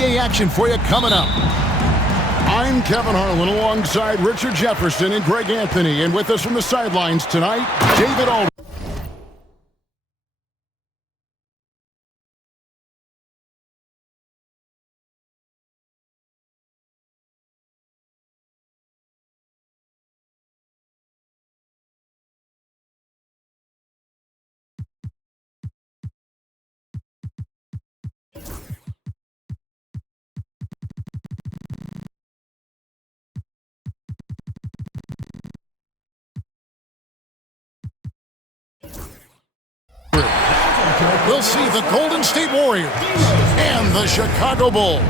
NBA action for you coming up. I'm Kevin Harlan alongside Richard Jefferson and Greg Anthony. And with us from the sidelines tonight, David Aldridge. We'll see the Golden State Warriors and the Chicago Bulls.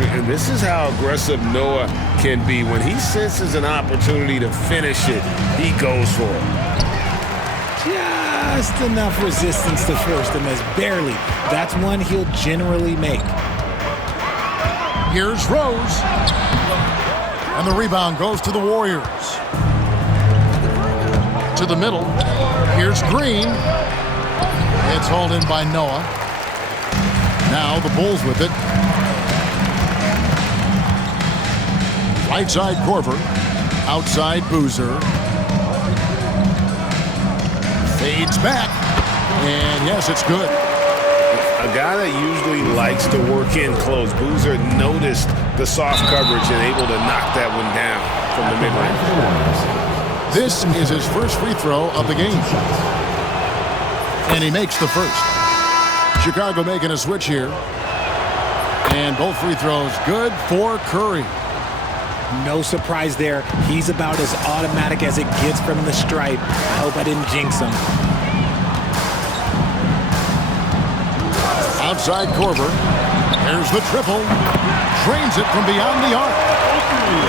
And this is how aggressive Noah can be. When he senses an opportunity to finish it, he goes for it. Just enough resistance to force the miss. Barely. That's one he'll generally make. Here's Rose. And the rebound goes to the Warriors. To the middle. Here's Green. It's hauled in by Noah. Now the Bulls with it. Right side Korver. Outside Boozer. Fades back. And yes, it's good. A guy that usually likes to work in close. Boozer noticed the soft coverage and able to knock that one down from the mid-range. This is his first free throw of the game. And he makes the first. Chicago making a switch here. And both free throws good for Curry. No surprise there. He's about as automatic as it gets from the stripe. I hope I didn't jinx him. Outside Korver. Here's the triple. Drains it from beyond the arc.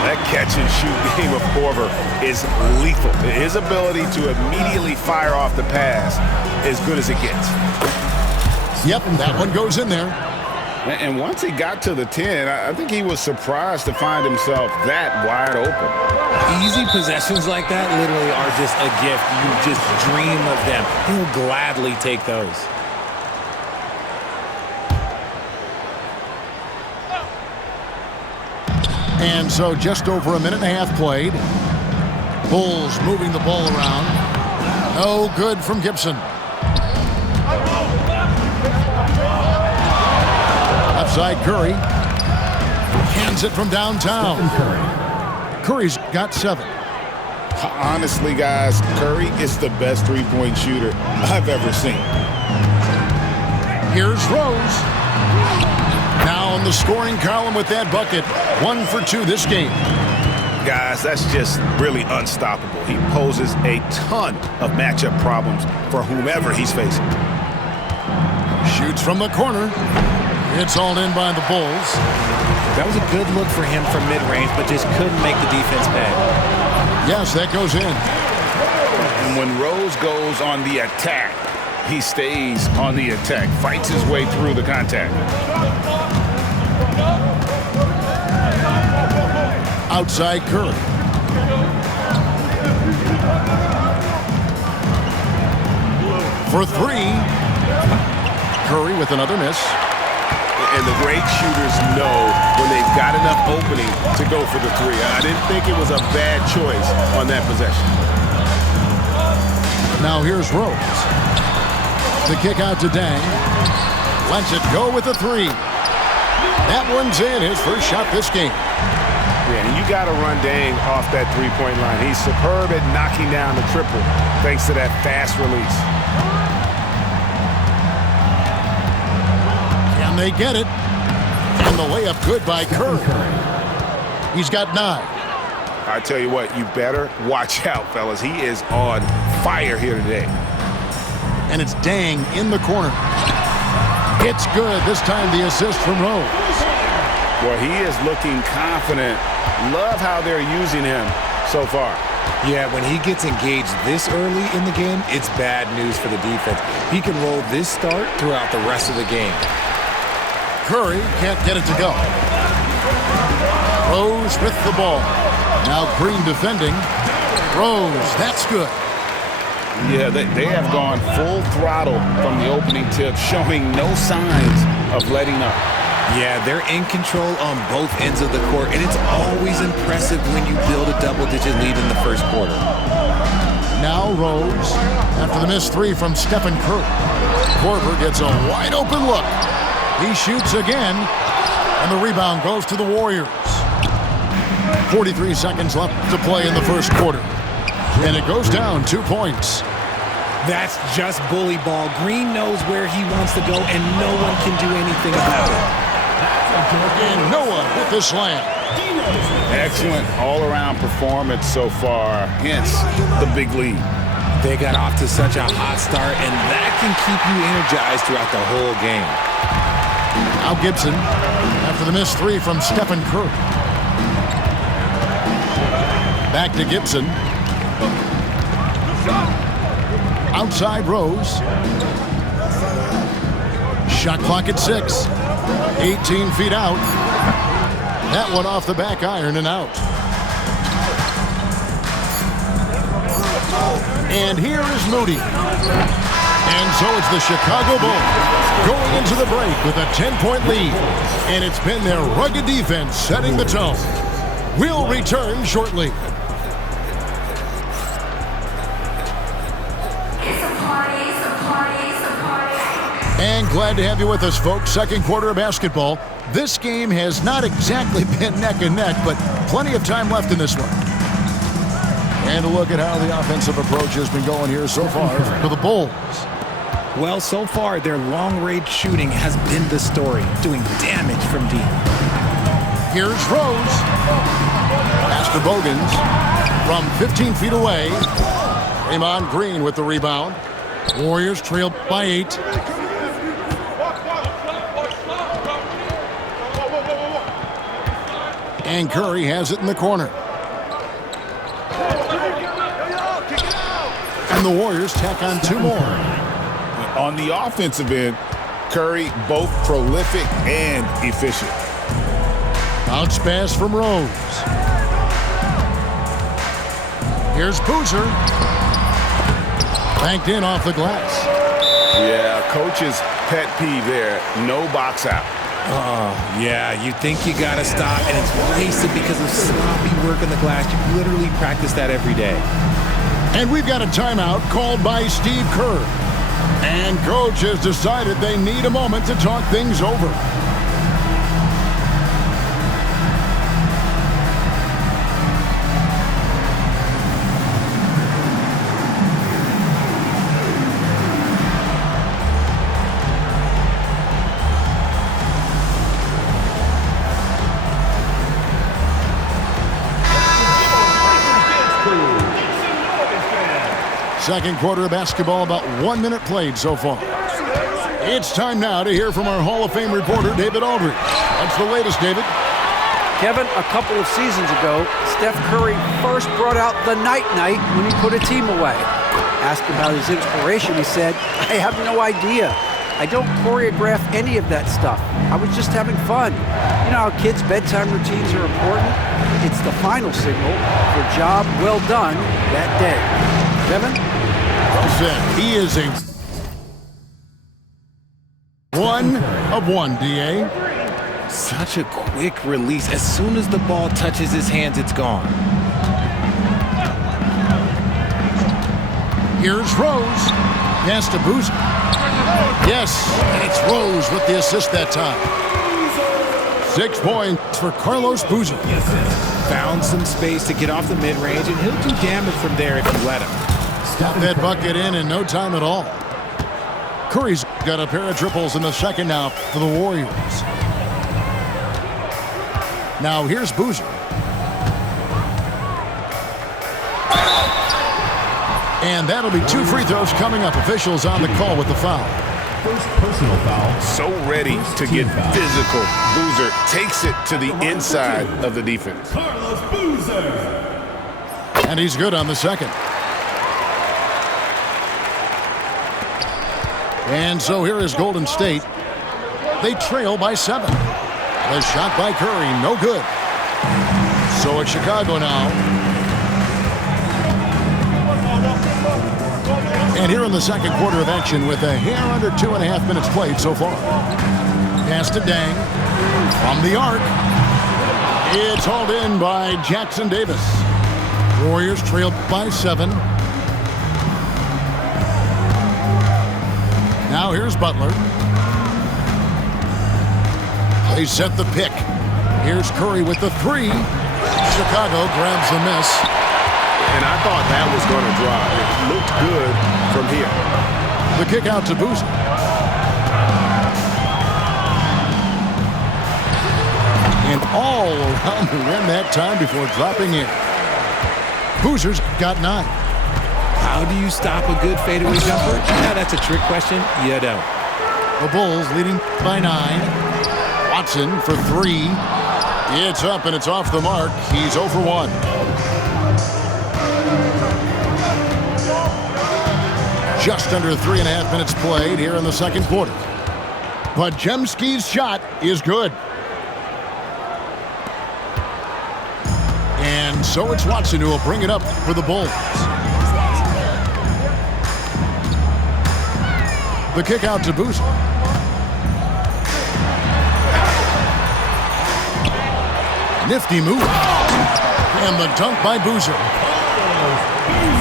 That catch-and-shoot game of Korver is lethal. His ability to immediately fire off the pass as good as it gets. Yep, that one goes in there. And once he got to the 10, I think he was surprised to find himself that wide open. Easy possessions like that literally are just a gift. You just dream of them. He'll gladly take those. And so just over a minute and a half played. Bulls moving the ball around. No good from Gibson. Outside Curry. Hands it from downtown. Curry's got 7. Honestly, guys, Curry is the best three-point shooter I've ever seen. Here's Rose. Now on the scoring column with that bucket. 1 for 2 this game. Guys, that's just really unstoppable. He poses a ton of matchup problems for whomever he's facing. Shoots from the corner. It's all in by the Bulls. That was a good look for him from mid-range, but just couldn't make the defense pay. Yes, that goes in. And when Rose goes on the attack, he stays on the attack, fights his way through the contact. Outside Curry. For 3. Curry with another miss. And the great shooters know when they've got enough opening to go for the 3. I didn't think it was a bad choice on that possession. Now here's Rose. The kick out to Dang. Lets it go with the 3. That one's in, his first shot this game. Yeah, and you got to run Dang off that three-point line. He's superb at knocking down the triple thanks to that fast release. Can they get it? And the layup good by Curry. He's got 9. I tell you what, you better watch out, fellas. He is on fire here today. And it's Dang in the corner. It's good. This time the assist from Rose. Well, he is looking confident. Love how they're using him so far. Yeah, when he gets engaged this early in the game, it's bad news for the defense. He can roll this start throughout the rest of the game. Curry can't get it to go. Rose with the ball. Now Green defending. Rose, that's good. Yeah, they have gone full throttle from the opening tip, showing no signs of letting up. Yeah, they're in control on both ends of the court, and it's always impressive when you build a double-digit lead in the first quarter. Now Rose, after the missed three from Stephen Curry. Korver gets a wide-open look. He shoots again, and the rebound goes to the Warriors. 43 seconds left to play in the first quarter, and it goes down 2 points. That's just bully ball. Green knows where he wants to go, and no one can do anything about it. And Noah with the slam. Excellent all-around performance so far, hence the big lead. They got off to such a hot start, and that can keep you energized throughout the whole game. Now Gibson, after the missed three from Stephen Curry. Back to Gibson. Outside Rose. Shot clock at 6. 18 feet out. That one off the back iron and out. And here is Moody. And so it's the Chicago Bulls going into the break with a 10-point lead. And it's been their rugged defense setting the tone. We'll return shortly. And glad to have you with us, folks. Second quarter of basketball. This game has not exactly been neck and neck, but plenty of time left in this one. And a look at how the offensive approach has been going here so far for the Bulls. Well, so far, their long-range shooting has been the story, doing damage from deep. Here's Rose. Pass to Bogans from 15 feet away. Draymond Green with the rebound. Warriors trail by 8. And Curry has it in the corner. And the Warriors tack on 2 more. On the offensive end, Curry both prolific and efficient. Bounce pass from Rose. Here's Boozer. Banked in off the glass. Yeah, coach's pet peeve there. No box out. Oh, yeah, you think you got to stop, and it's wasted because of sloppy work on the glass. You literally practice that every day. And we've got a timeout called by Steve Kerr. And coach has decided they need a moment to talk things over. Second quarter of basketball, about 1 minute played so far. It's time now to hear from our Hall of Fame reporter, David Aldridge. What's the latest, David? Kevin, a couple of seasons ago, Steph Curry first brought out the night-night when he put a team away. Asked about his inspiration, he said, "I have no idea. I don't choreograph any of that stuff. I was just having fun." You know how kids' bedtime routines are important? It's the final signal for a job well done that day. Kevin? Well said. He is a 1 of 1, D.A. Such a quick release. As soon as the ball touches his hands, it's gone. Here's Rose. Pass to Boozer. Yes, and it's Rose with the assist that time. 6 points for Carlos Boozer. Found some space to get off the mid-range, and he'll do damage from there if you let him. Got that bucket in no time at all. Curry's got a pair of triples in the second now for the Warriors. Now here's Boozer. And that'll be 2 free throws coming up. Officials on the call with the foul. First personal foul. So ready to get physical. Boozer takes it to the inside of the defense. Carlos Boozer. And he's good on the second. And so here is Golden State. They trail by 7. The shot by Curry, no good. So it's Chicago now. And here in the second quarter of action with a hair under 2.5 minutes played so far. Pass to Dang. From the arc. It's hauled in by Jackson Davis. Warriors trail by 7. Now here's Butler. They set the pick. Here's Curry with the 3. Chicago grabs the miss. And I thought that was going to drop. It looked good from here. The kick out to Boozer. And all around the rim that time before dropping in. Boozer's got 9. How do you stop a good fadeaway jumper? Yeah, that's a trick question. You don't. The Bulls leading by 9. Watson for 3. It's up and it's off the mark. He's 0 for 1. Just under 3.5 minutes played here in the second quarter. Podziemski's shot is good. And so it's Watson who will bring it up for the Bulls. The kick out to Boozer. Nifty move. And the dunk by Boozer.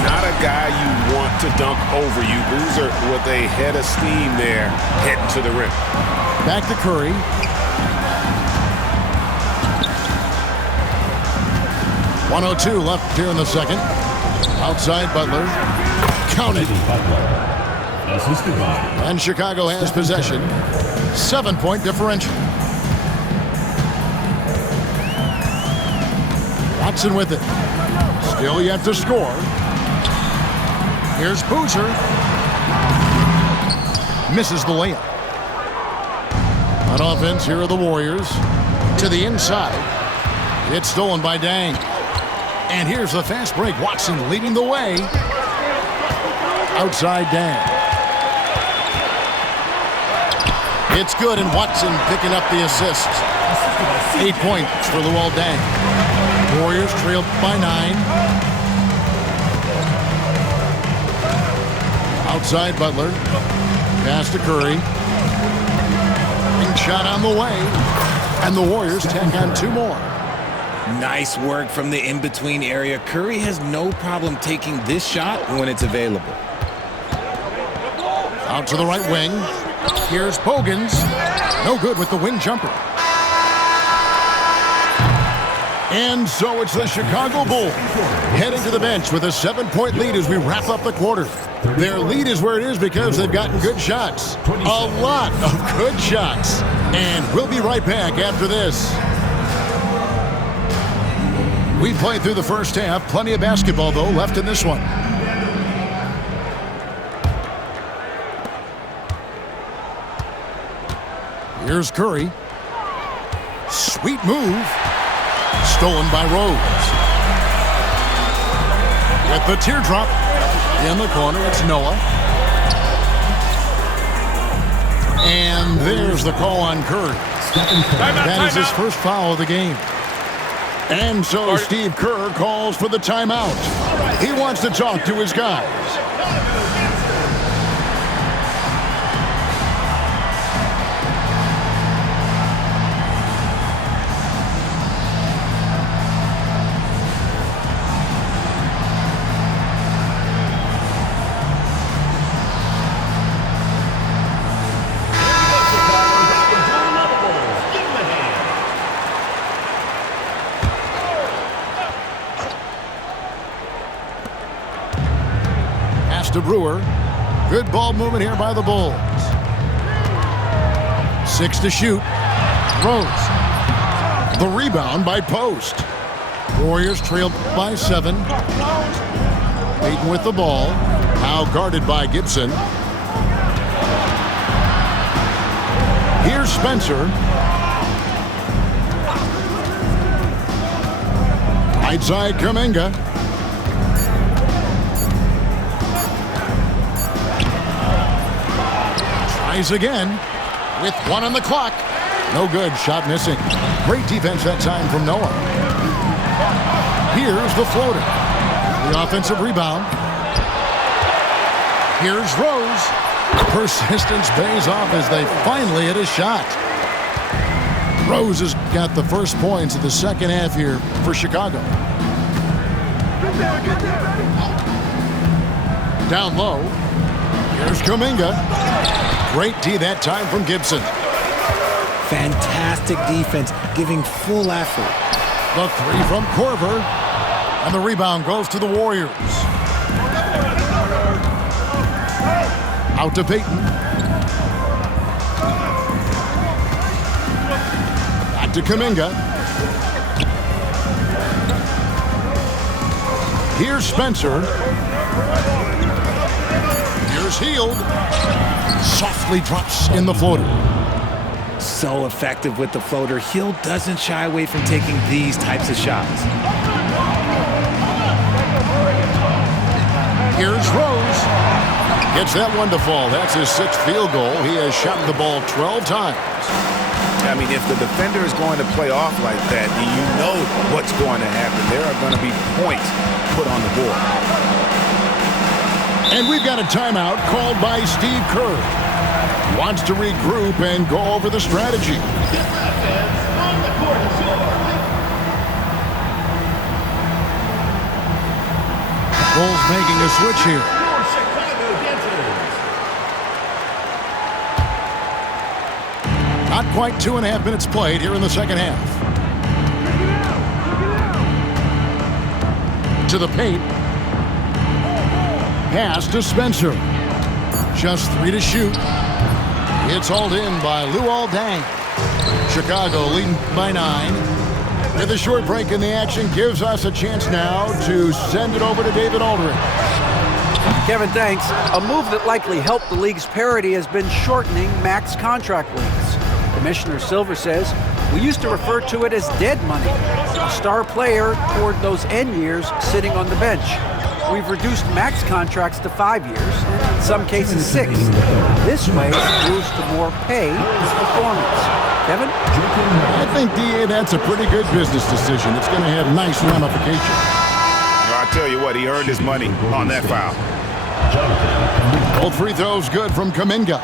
Not a guy you want to dunk over you. Boozer with a head of steam there heading to the rim. Back to Curry. .102 left here in the second. Outside Butler. Counted. And Chicago has possession. 7-point differential. Watson with it. Still yet to score. Here's Boozer. Misses the layup. On offense, here are the Warriors. To the inside. It's stolen by Dang. And here's the fast break. Watson leading the way. Outside Dang. It's good, and Watson picking up the assist. 8 points for Luol Deng. Warriors trail by 9. Outside Butler. Pass to Curry. Big shot on the way. And the Warriors tack on 2 more. Nice work from the in-between area. Curry has no problem taking this shot when it's available. Out to the right wing. Here's Bogans. No good with the wing jumper. And so it's the Chicago Bulls heading to the bench with a 7-point lead as we wrap up the quarter. Their lead is where it is because they've gotten good shots. A lot of good shots. And we'll be right back after this. We played through the first half. Plenty of basketball, though, left in this one. Here's Curry. Sweet move. Stolen by Rose. With the teardrop in the corner, it's Noah. And there's the call on Curry. That is his first foul of the game. And so Steve Kerr calls for the timeout. He wants to talk to his guys. To Brewer. Good ball movement here by the Bulls. 6 to shoot. Rose. The rebound by Post. Warriors trailed by 7. Payton with the ball. Now guarded by Gibson. Here's Spencer. Right side Kuminga. Again with 1 on the clock. No good. Shot missing. Great defense that time from Noah. Here's the floater. The offensive rebound. Here's Rose. Persistence pays off as they finally hit a shot. Rose has got the first points of the second half here for Chicago. Down low. Here's Kuminga. Great D that time from Gibson. Fantastic defense, giving full effort. The three from Korver. And the rebound goes to the Warriors. Out to Payton. Back to Kuminga. Here's Spencer. Here's Hield. Softly drops in the floater. So effective with the floater. Hield doesn't shy away from taking these types of shots. Here's Rose. Gets that one to fall. That's his sixth field goal. He has shot the ball 12 times. I mean, if the defender is going to play off like that, you know what's going to happen. There are going to be points put on the board. And we've got a timeout called by Steve Kerr. Wants to regroup and go over the strategy. Bulls making a switch here. Not quite 2.5 minutes played here in the second half. To the paint. Pass to Spencer. Just 3 to shoot. It's hauled in by Luol Deng. Chicago leading by 9. With a short break in the action, gives us a chance now to send it over to David Aldridge. Kevin, thanks. A move that likely helped the league's parity has been shortening max contract lengths. Commissioner Silver says, we used to refer to it as dead money, a star player toward those end years sitting on the bench. We've reduced max contracts to 5 years, and in some cases 6. This way, it moves to more pay for performance. Kevin? I think, DA, that's a pretty good business decision. It's going to have nice ramifications. I'll tell you what, he earned his money on that foul. Both free throws good from Kuminga.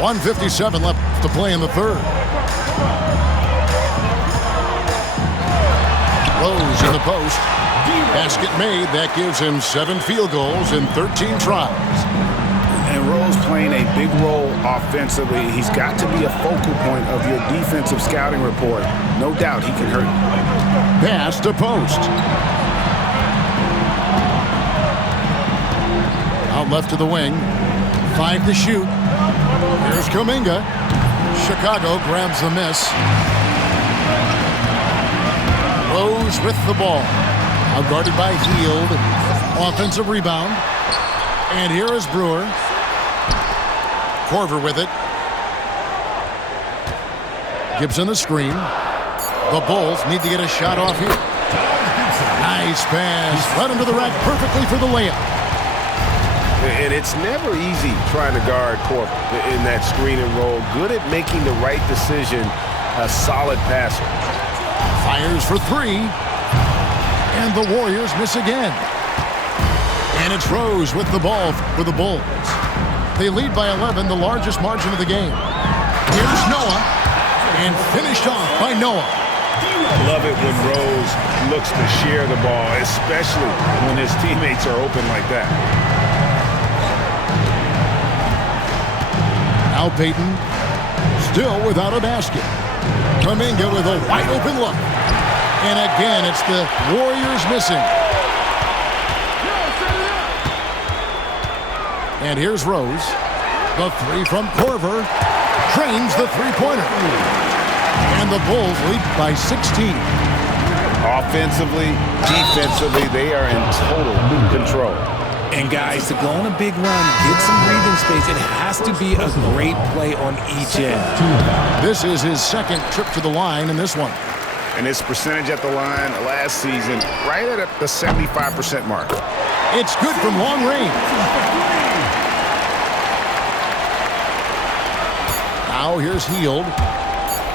.157 left to play in the third. Rose in the post. Basket made. That gives him 7 field goals in 13 tries. And Rose playing a big role offensively. He's got to be a focal point of your defensive scouting report. No doubt he can hurt you. Pass to post. Out left to the wing. 5 to shoot. Here's Kuminga. Chicago grabs the miss. Rose with the ball. Out guarded by Hield. Offensive rebound. And here is Brewer. Korver with it. Gibson the screen. The Bulls need to get a shot off here. Nice pass. Right under the rack perfectly for the layup. And it's never easy trying to guard Korver in that screen and roll. Good at making the right decision. A solid passer. Fires for 3. And the Warriors miss again. And it's Rose with the ball for the Bulls. They lead by 11, the largest margin of the game. Here's Noah. And finished off by Noah. Love it when Rose looks to share the ball, especially when his teammates are open like that. Now Payton, still without a basket. Kuminga with a wide open look. And again, it's the Warriors missing. And here's Rose. The 3 from Korver. Trains the three-pointer. And the Bulls lead by 16. Offensively, defensively, they are in total control. And guys, to go on a big run, get some breathing space, it has to be a great play on each end. This is his second trip to the line in this one. And his percentage at the line last season, right at the 75% mark. It's good from long range. Now here's Hield.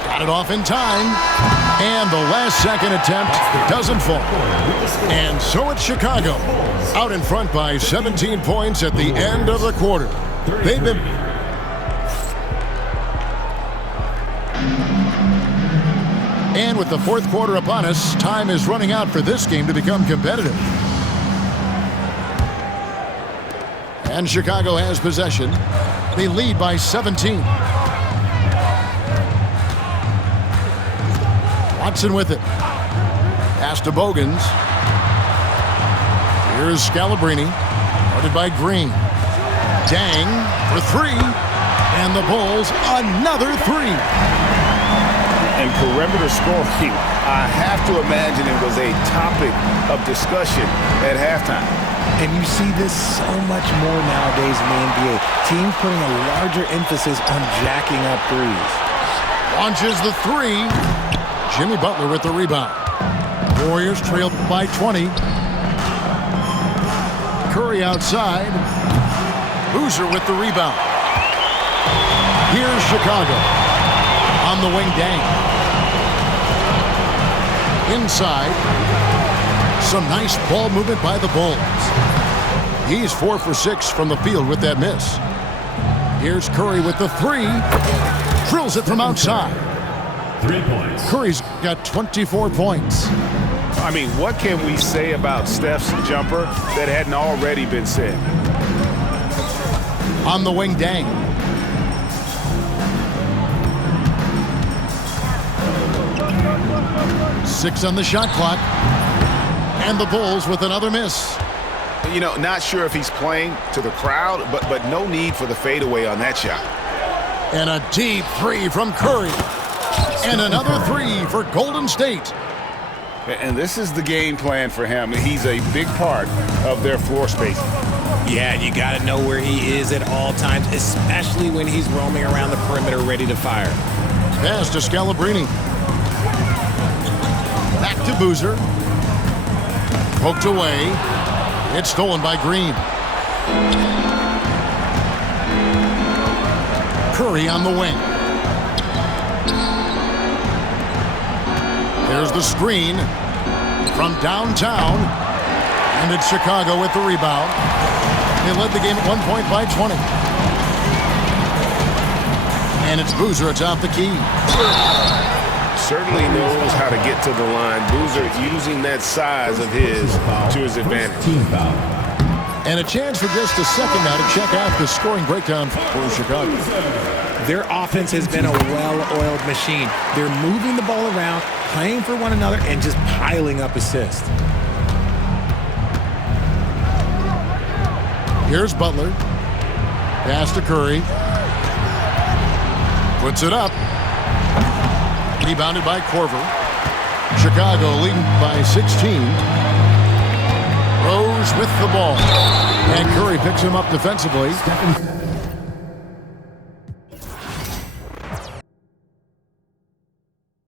Got it off in time. And the last second attempt doesn't fall. And so it's Chicago, out in front by 17 points at the end of the quarter. They've been... And with the fourth quarter upon us, time is running out for this game to become competitive. And Chicago has possession. They lead by 17. Watson with it. Pass to Bogans. Here's Scalabrine. Guarded by Green. Dang for three. And the Bulls another three. And perimeter scoring, I have to imagine it was a topic of discussion at halftime. And you see this so much more nowadays in the NBA. Teams putting a larger emphasis on jacking up threes. Launches the three. Jimmy Butler with the rebound. Warriors trail by 20. Curry outside. Boozer with the rebound. Here's Chicago. On the wing, Dang. Inside. Some nice ball movement by the Bulls. He's 4 for 6 from the field with that miss. Here's Curry with the three. Drills it from outside. 3 points. Curry's got 24 points. I mean, what can we say about Steph's jumper that hadn't already been said? On the wing, Dang. Six on the shot clock. And the Bulls with another miss. You know, not sure if he's playing to the crowd, but no need for the fadeaway on that shot. And a deep three from Curry. And another three for Golden State. And this is the game plan for him. He's a big part of their floor spacing. Yeah, you got to know where he is at all times, especially when he's roaming around the perimeter ready to fire. Pass to Scalabrine. Back to Boozer. Poked away. It's stolen by Green. Curry on the wing. There's the screen from downtown. And it's Chicago with the rebound. They led the game at 1 point by 20. And it's Boozer atop the key. Certainly knows how to get to the line. Boozer using that size of his to his advantage. Team foul. And a chance for just a second now to check out the scoring breakdown for Chicago. Their offense has been a well-oiled machine. They're moving the ball around, playing for one another, and just piling up assists. Here's Butler. Pass to Curry. Puts it up. Rebounded by Korver. Chicago leading by 16. Rose with the ball. And Curry picks him up defensively.